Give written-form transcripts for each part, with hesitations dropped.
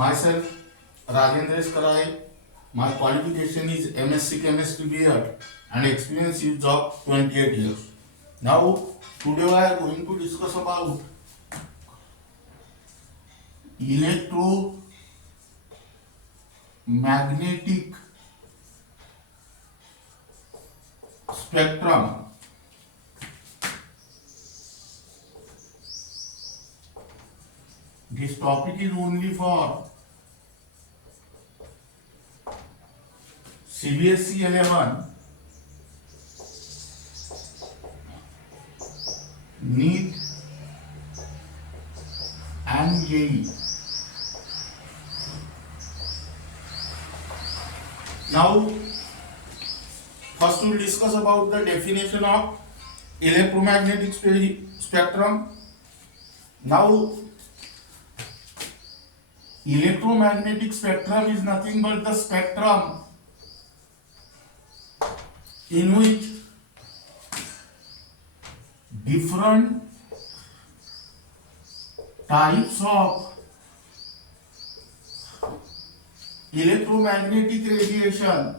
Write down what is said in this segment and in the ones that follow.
Myself, Rajendra Karai. My qualification is MSc Chemistry B.Ed and experience is of 28 years. Now, today I am going to discuss about electromagnetic spectrum. This topic is only for CBSE 11, NEET and JEE. Now, first we will discuss about the definition of electromagnetic spectrum. Now, electromagnetic spectrum is nothing but the spectrum in which different types of electromagnetic radiation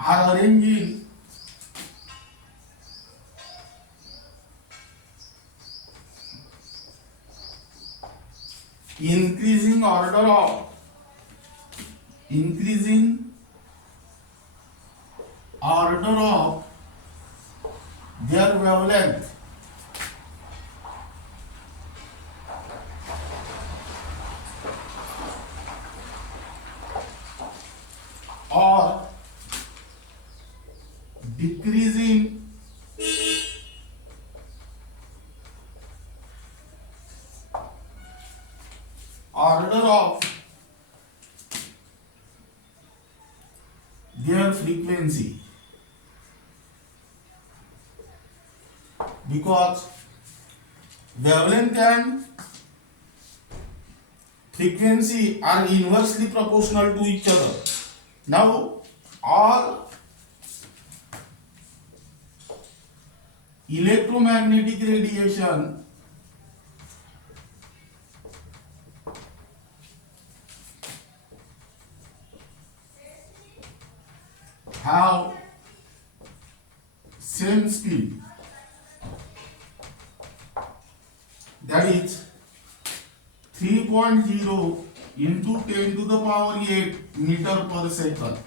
are arranged in increasing order of their wavelength or decreasing order of their frequency, because wavelength and frequency are inversely proportional to each other. Now, all electromagnetic radiation have same speed, that is 3.0 into 10 to the power 8 meter per second.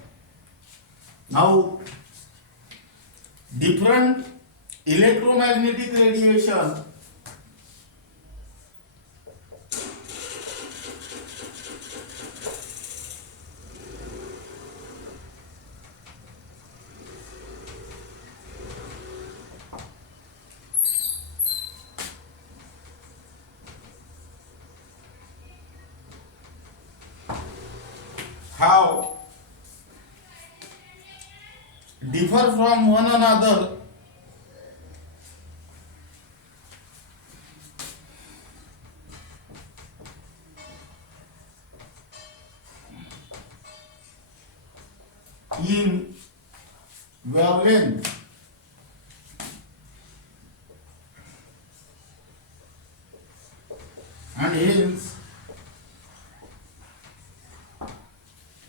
Now, different electromagnetic radiation how differ from one another in wavelength and hence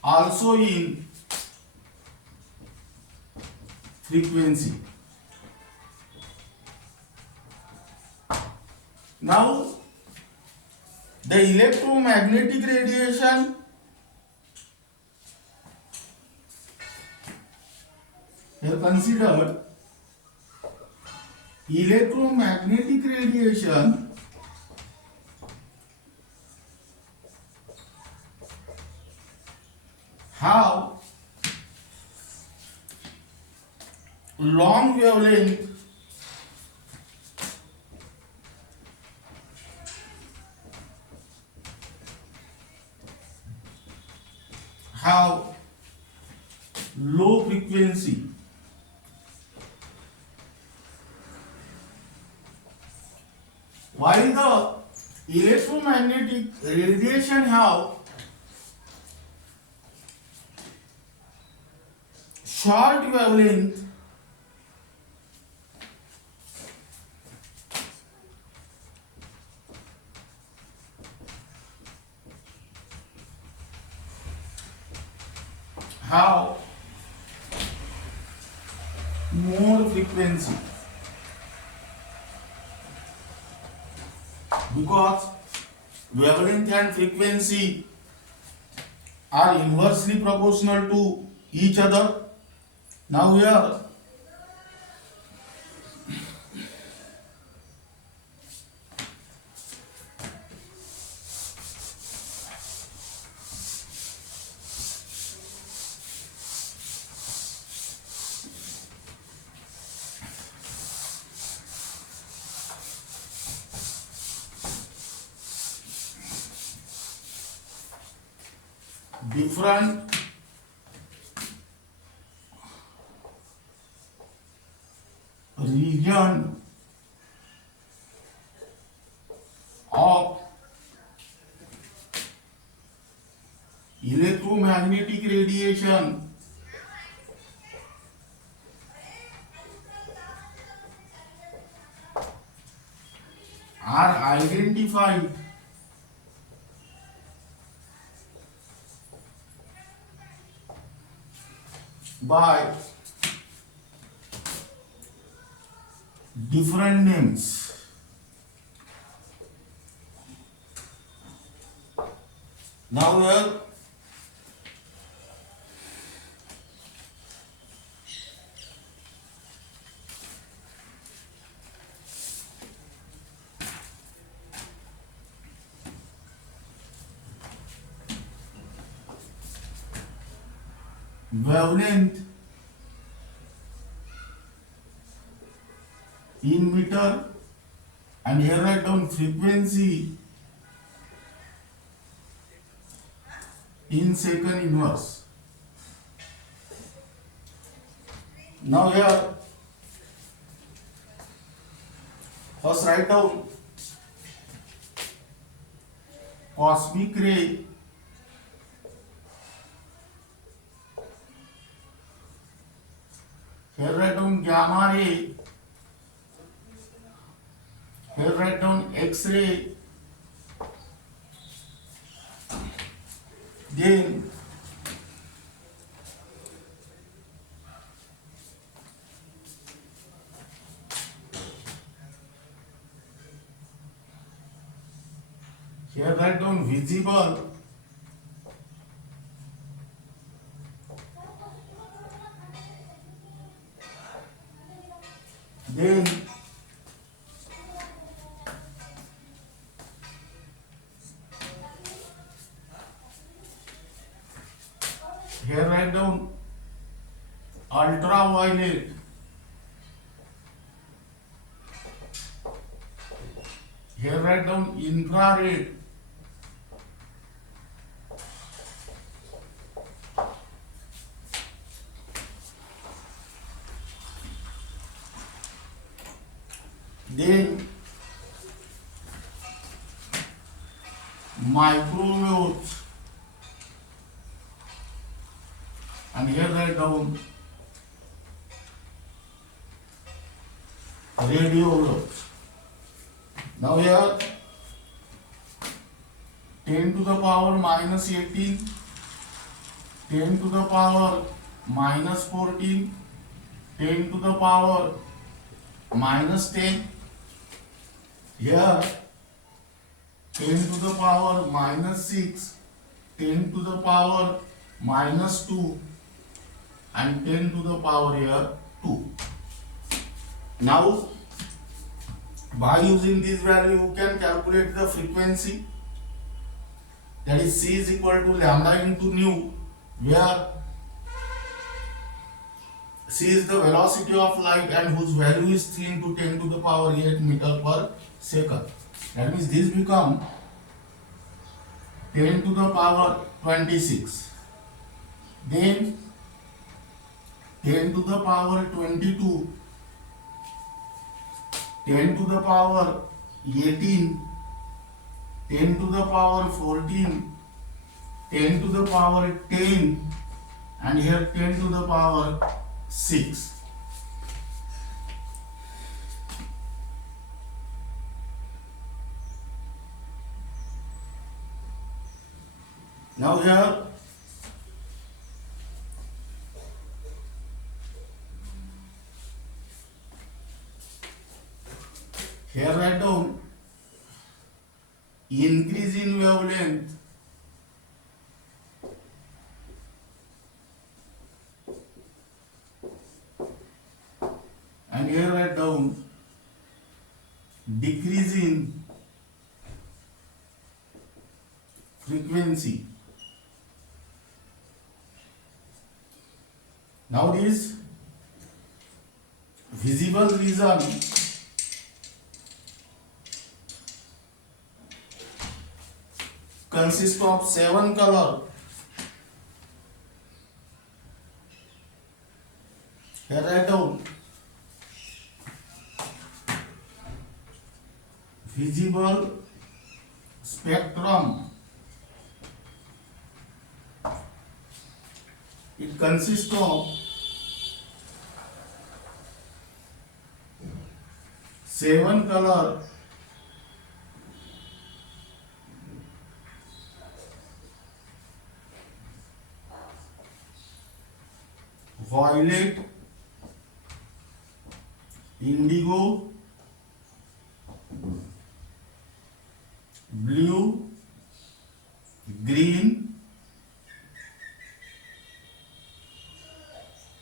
also in frequency. Now, the electromagnetic radiation here considered electromagnetic radiation have long wavelength have low frequency, while the electromagnetic radiation have short wavelength have more frequency because wavelength and frequency are inversely proportional to each other. Now here different region of electromagnetic radiation are identified by different names. Now here wavelength in meter, and here write down frequency in second inverse. Now here first write down cosmic ray here write down gamma ray, here write down X-ray, then here write down visible, then here write down ultraviolet, here write down infrared, then microwaves, and here write down radio waves. Now here 10 to the power minus 18, 10 to the power minus 14, 10 to the power minus 10, here 10 to the power minus 6, 10 to the power minus 2, and 10 to the power here 2. Now by using this value you can calculate the frequency, that is C is equal to lambda into nu, where C is the velocity of light and whose value is 3 into 10 to the power 8 meter per second. That means this become 10 to the power 26, then 10 to the power 22, 10 to the power 18, 10 to the power 14, 10 to the power 10, and here 10 to the power 6. Now here write down increase in wavelength and here write down decrease in frequency. Now this visible region consists of 7 color. Here write down visible spectrum. It consists of 7 color violet, indigo, blue, green,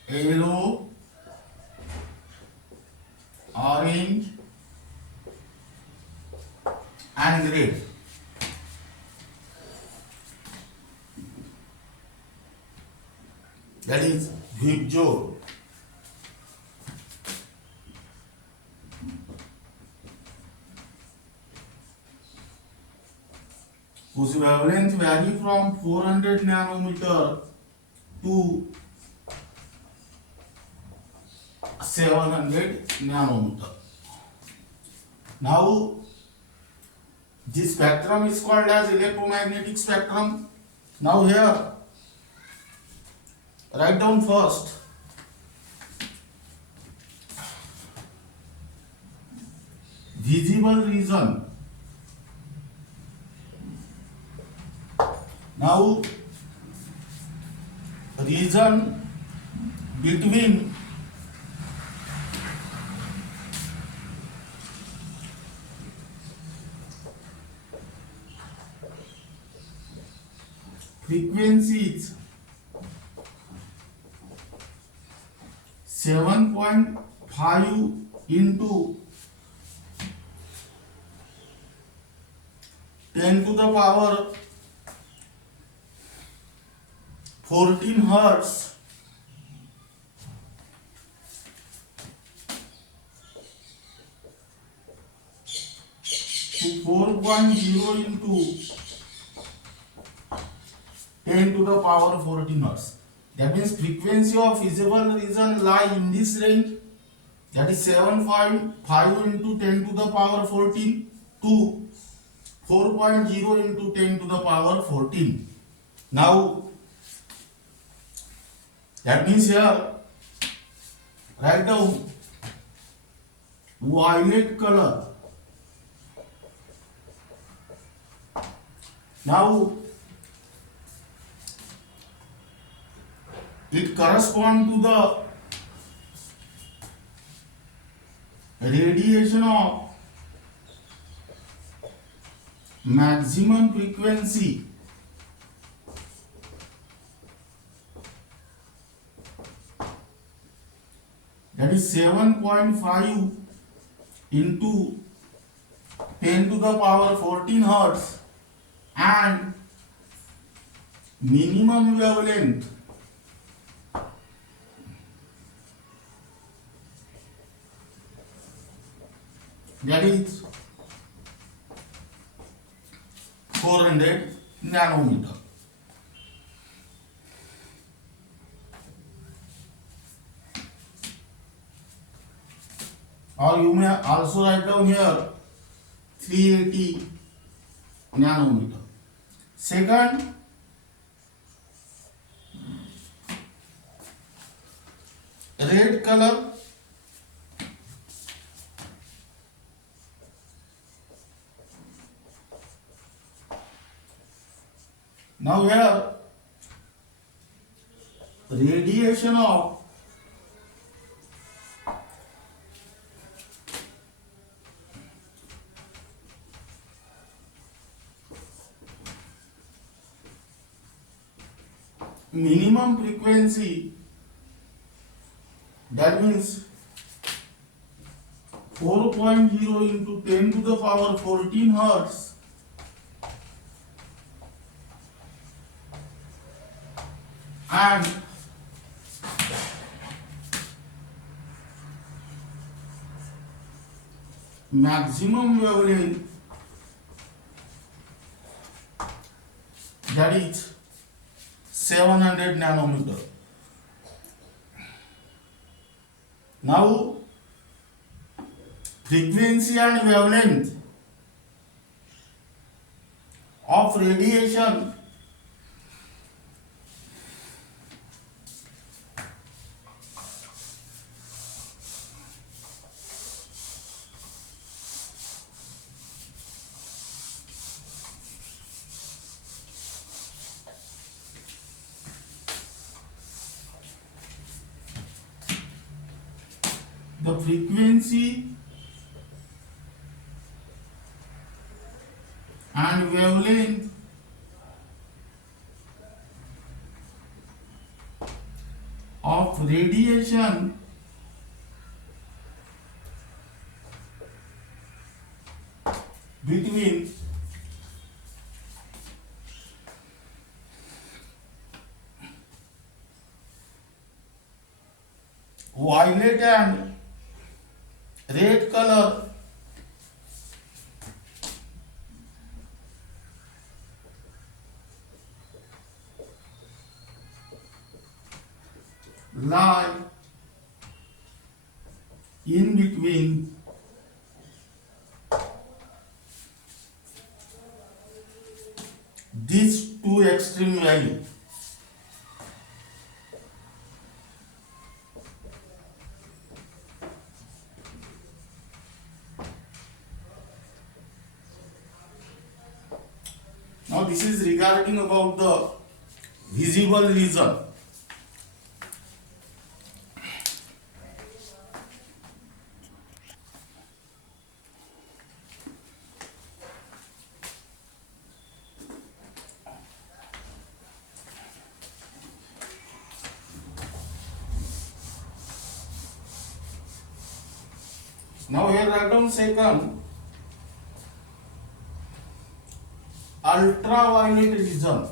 yellow, orange and red. That is VIBJO. whose wavelength vary from 400 nanometer to 700 nanometer. Now this spectrum is called as electromagnetic spectrum. Now here write down first visible region. Now region between frequencies 7.5 into 10 to the power 14 hertz to 4.0 into 10 to the power 14 hertz. That means frequency of visible region lie in this range, that is 7.5 into 10 to the power 14 to 4.0 into 10 to the power 14. Now that means here write down violet color. Now it corresponds to the radiation of maximum frequency that is 7.5 into 10 to the power 14 hertz and minimum wavelength that is 400 nanometer. Or you may also write down here 380 nanometer. Second, red color. Now here radiation of minimum frequency, that means 4.0 into 10 to the power 14 hertz, and maximum wavelength, that is 700 nanometer. Now frequency and wavelength of radiation the frequency and wavelength of radiation between violet and red color lie in between these two extreme values. Now this is regarding about the visible region. Now here write down second, ultraviolet region.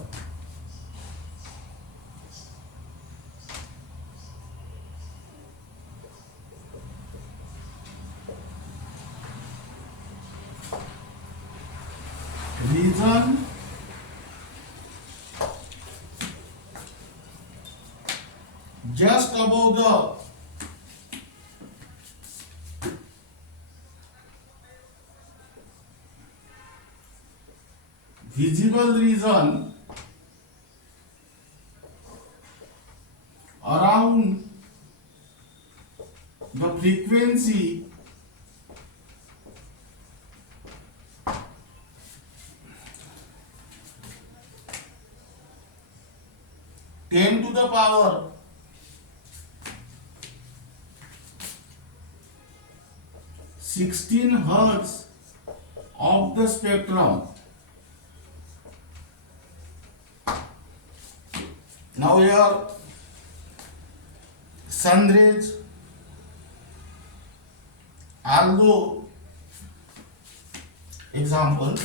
Region just above the visible region around the frequency ten to the power 16 hertz of the spectrum. Now here sun rays, although example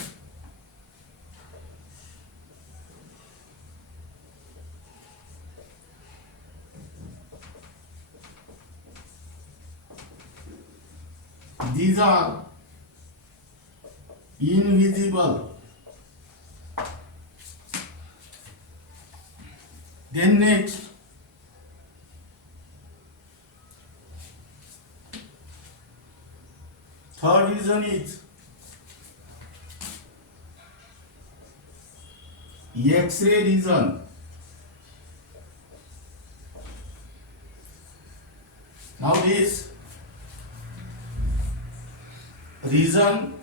these are invisible. Then next, third reason is X-ray region. Now this region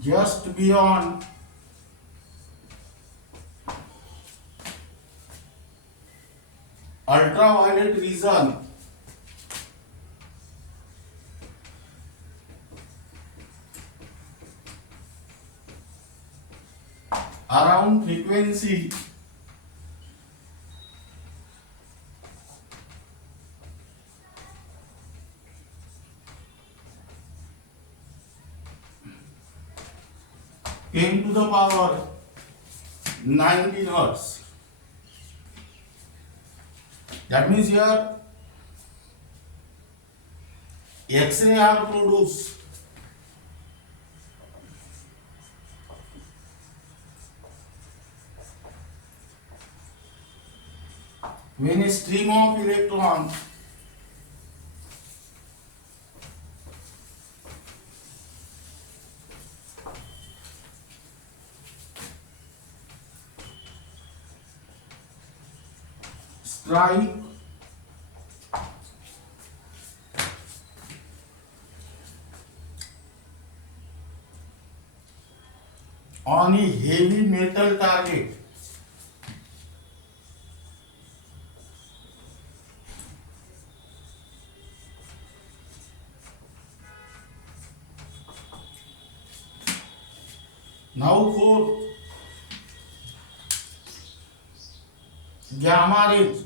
just beyond ultraviolet region around frequency came to the power 19 hertz. That means here X-ray are produced when a stream of electrons strike on a heavy metal target. Now for gamma rays,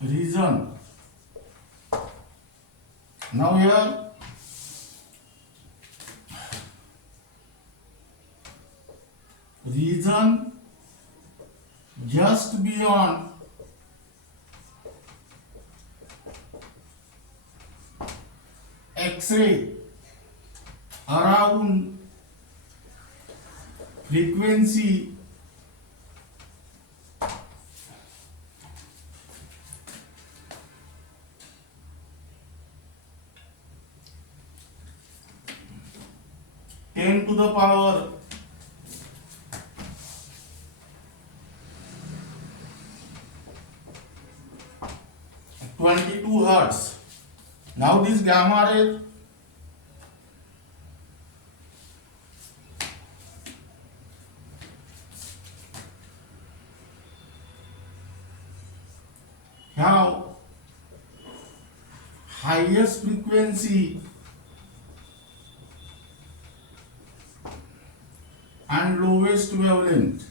region. Now here region just beyond X-ray around frequency ten to the power 22 hertz. Now this gamma ray have highest frequency and lowest wavelength.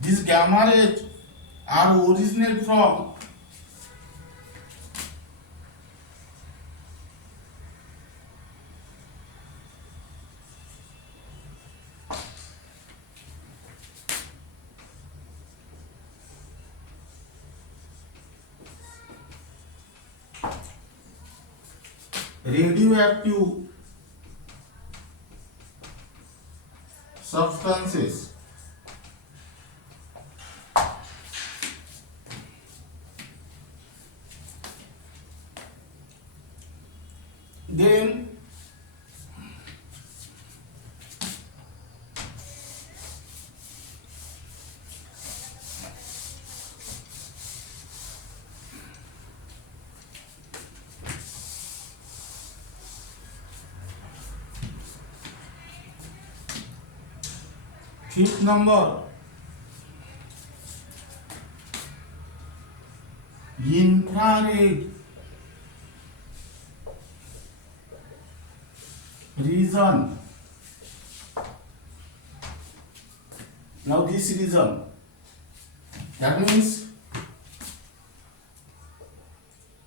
These gamma rays are originate from radioactive substances. Then fifth number, infrared region. Now this region, that means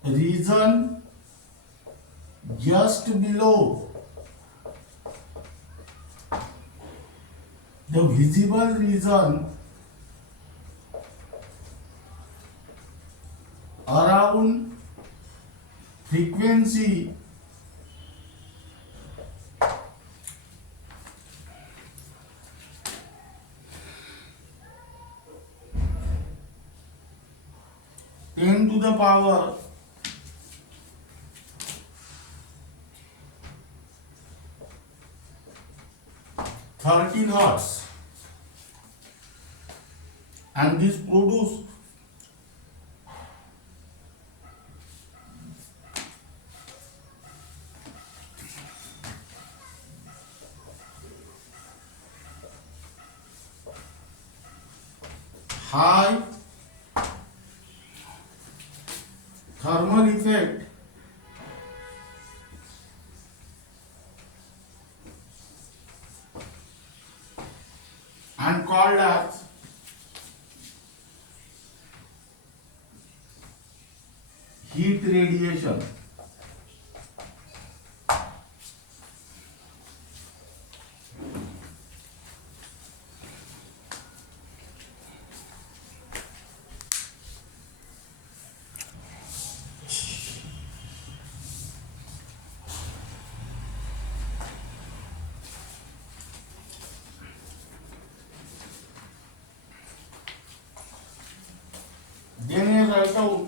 region just below the visible region around frequency ten to the power 13 hertz, and this produce high thermal effect and called as heat radiation. Then I write out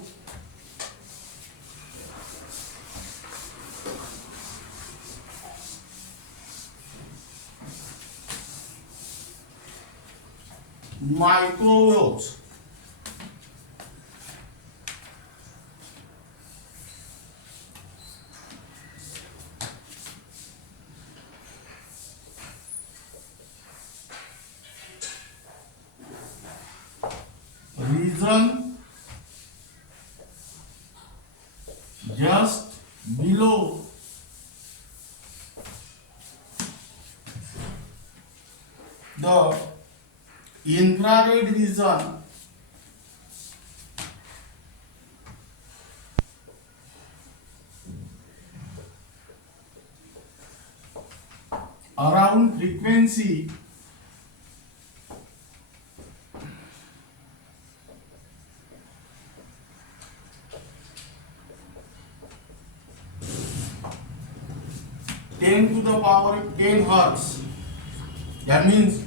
microwaves. Region just below the infrared region around frequency 10 to the power 10 hertz. That means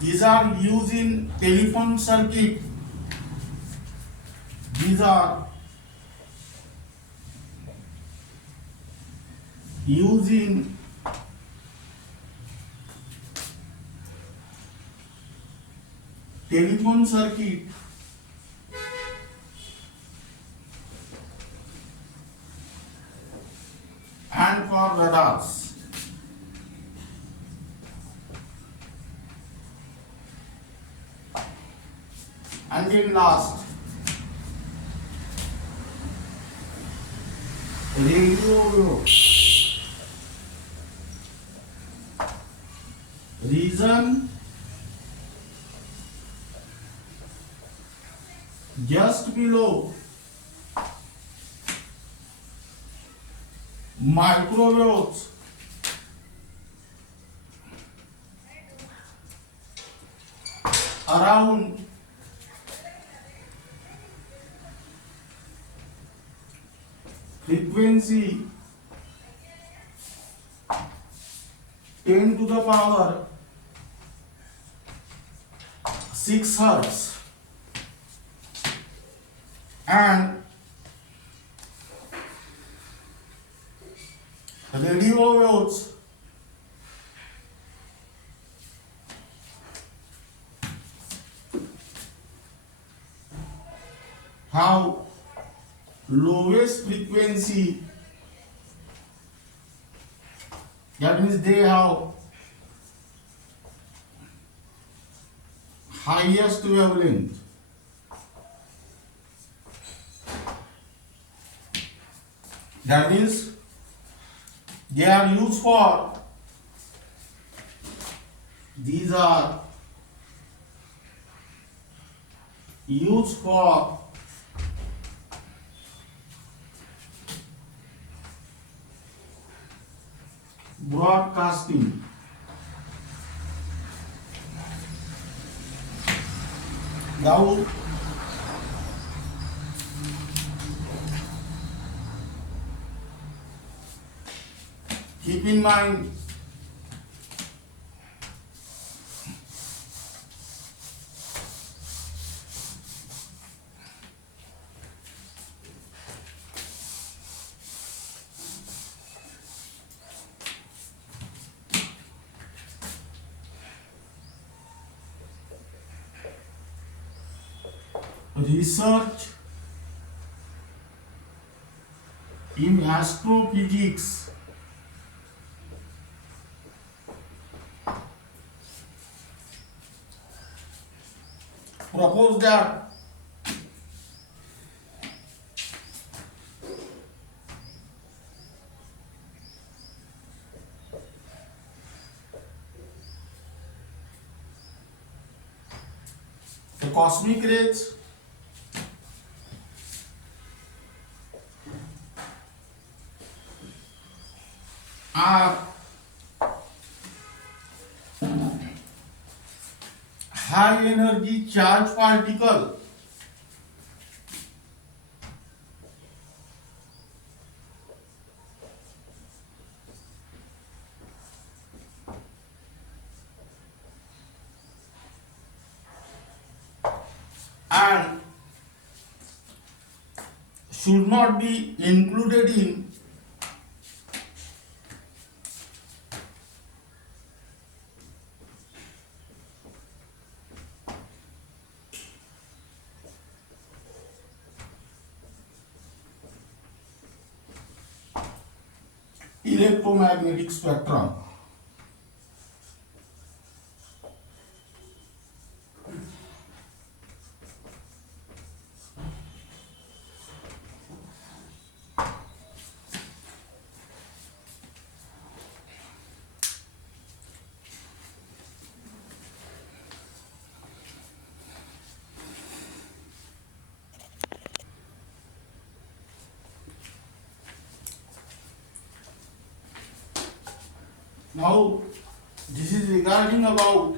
these are used in telephone circuit. These are used in telephone circuit and for radars. And then last, radio wave. Region just below microwaves around frequency 10 to the power 6 hertz and radio waves have lowest frequency, that means they have highest wavelength. That means they are used for, these are used for broadcasting. Now keep in mind research in astrophysics propose that the cosmic rays are high energy charged particle and should not be included in electromagnetic spectrum. Now, this is regarding about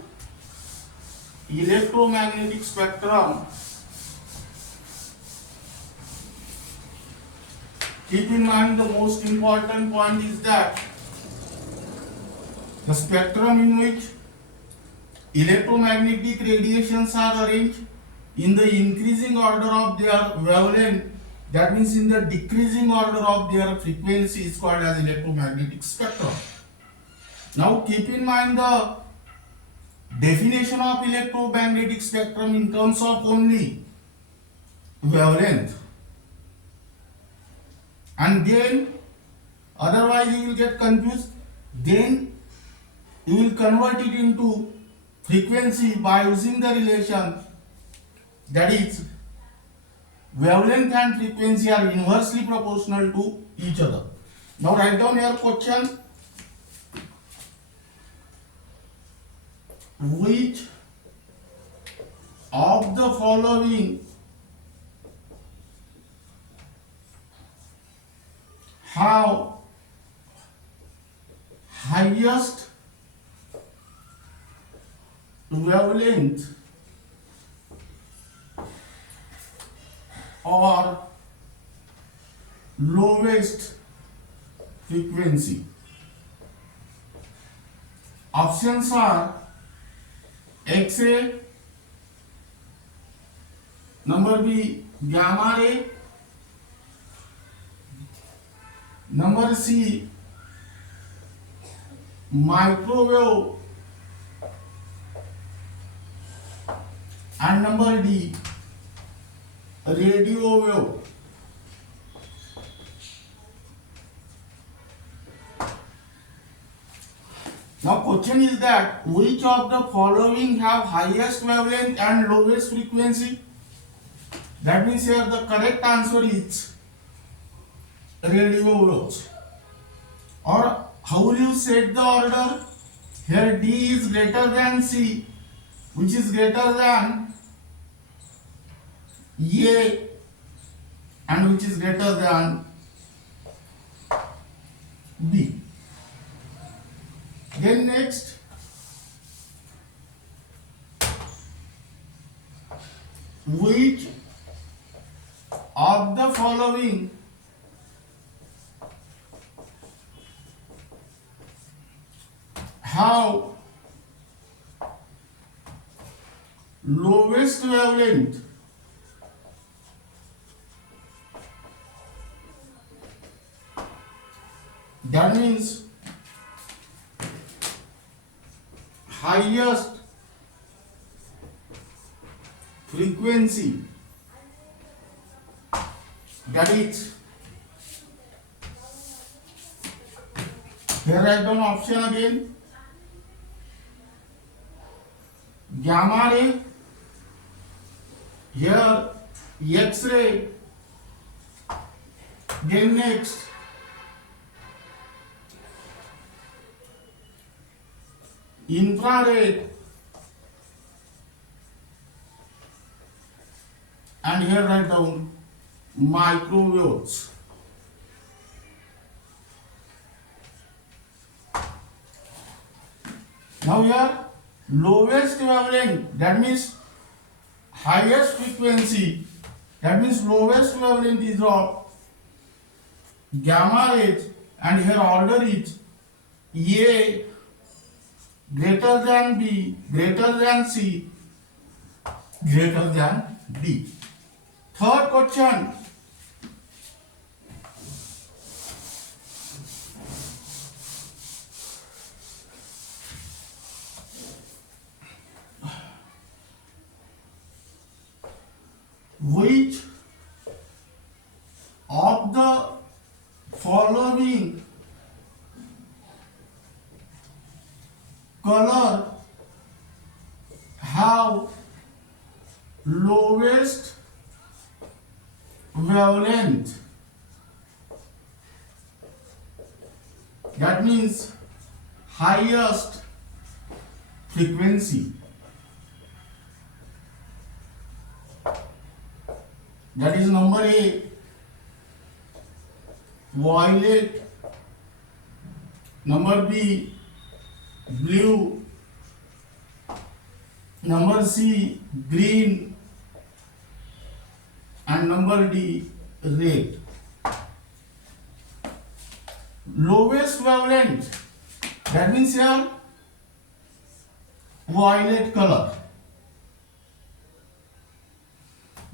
electromagnetic spectrum. Keep in mind the most important point is that the spectrum in which electromagnetic radiations are arranged in the increasing order of their wavelength, that means in the decreasing order of their frequency, is called as electromagnetic spectrum. Now keep in mind the definition of electromagnetic spectrum in terms of only wavelength, and then otherwise you will get confused. Then you will convert it into frequency by using the relation, that is wavelength and frequency are inversely proportional to each other. Now write down your question. Which of the following have highest wavelength or lowest frequency? Options are X-ray, number B gamma ray, number C microwave, and number D radio wave. Now question is that which of the following have highest wavelength and lowest frequency? That means here the correct answer is radio waves. Or how will you set the order? Here D is greater than C, which is greater than A, and which is greater than B. Then next, which of the following have lowest wavelength? That means highest frequency. That is, here write down option again. Gamma ray, here X-ray, then next infrared, and here write down microwaves. Now here lowest wavelength, that means highest frequency, that means lowest wavelength is of gamma rays, and here order is A greater than B, greater than C, greater than D. Third question. Which of the following color have lowest wavelength? That means highest frequency. That is number A, violet, number B, blue, number C, green, and number D, red. Lowest wavelength, that means here violet color.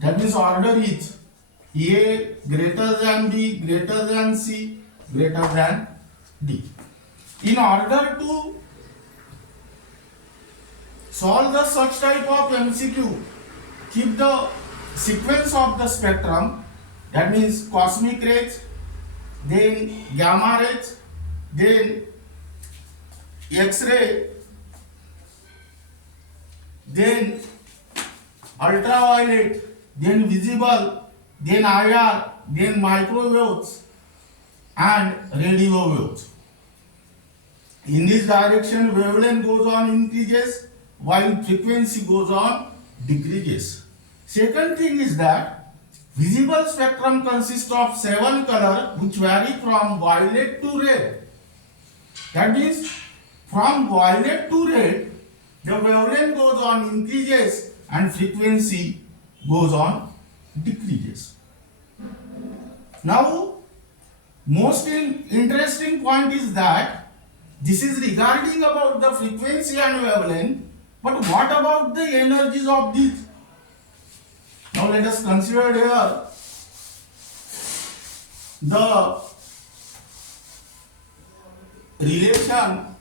That means order is A greater than B, greater than C, greater than D. In order to solve the such type of MCQ, keep the sequence of the spectrum, that means cosmic rays, then gamma rays, then X-ray, then ultraviolet, then visible, then IR, then microwaves, and radio waves. In this direction, wavelength goes on increases while frequency goes on decreases. Second thing is that visible spectrum consists of 7 colors which vary from violet to red. That means from violet to red, the wavelength goes on increases and frequency goes on decreases. Now, most interesting point is that this is regarding about the frequency and wavelength, but what about the energies of these? Now let us consider here the relation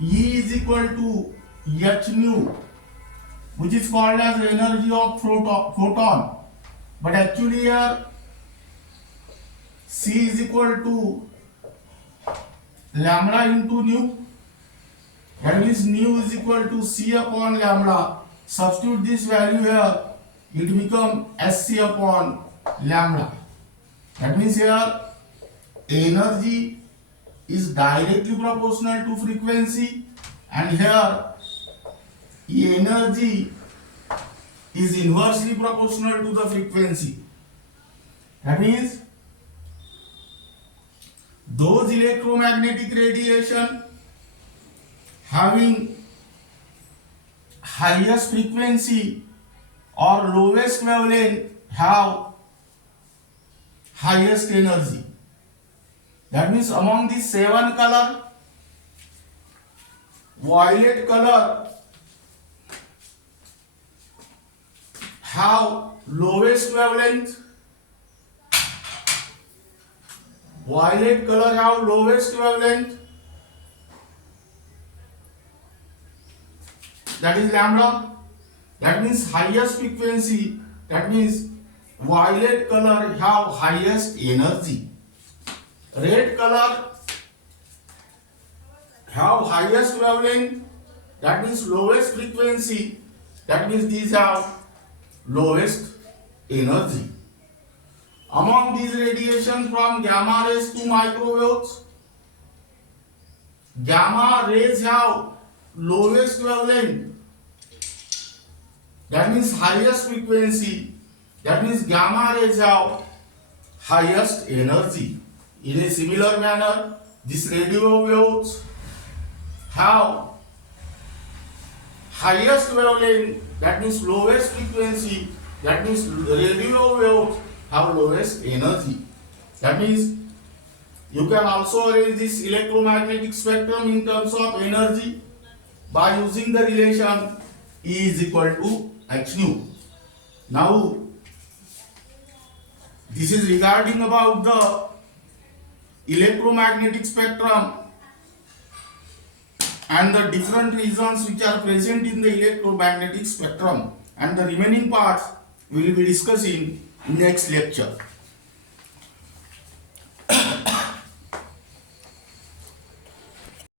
E is equal to h nu, which is called as energy of photon, but actually here C is equal to lambda into nu. That means nu is equal to C upon lambda. Substitute this value here, it becomes SC upon lambda. That means here energy is directly proportional to frequency, and here energy is inversely proportional to the frequency. That means those electromagnetic radiation having highest frequency or lowest wavelength have highest energy. That means among these 7 color, violet color have lowest wavelength. Violet color have lowest wavelength. That is lambda. That means highest frequency. That means violet color have highest energy. Red color have highest wavelength. That means lowest frequency. That means these have lowest energy. Among these radiation from gamma rays to microwaves, gamma rays have lowest wavelength. That means highest frequency. That means gamma rays have highest energy. In a similar manner, these radio waves have highest wavelength. That means lowest frequency. That means radio waves have lowest energy. That means you can also arrange this electromagnetic spectrum in terms of energy by using the relation E is equal to h nu. Now, this is regarding about the electromagnetic spectrum and the different regions which are present in the electromagnetic spectrum, and the remaining parts we will be discussing in next lecture.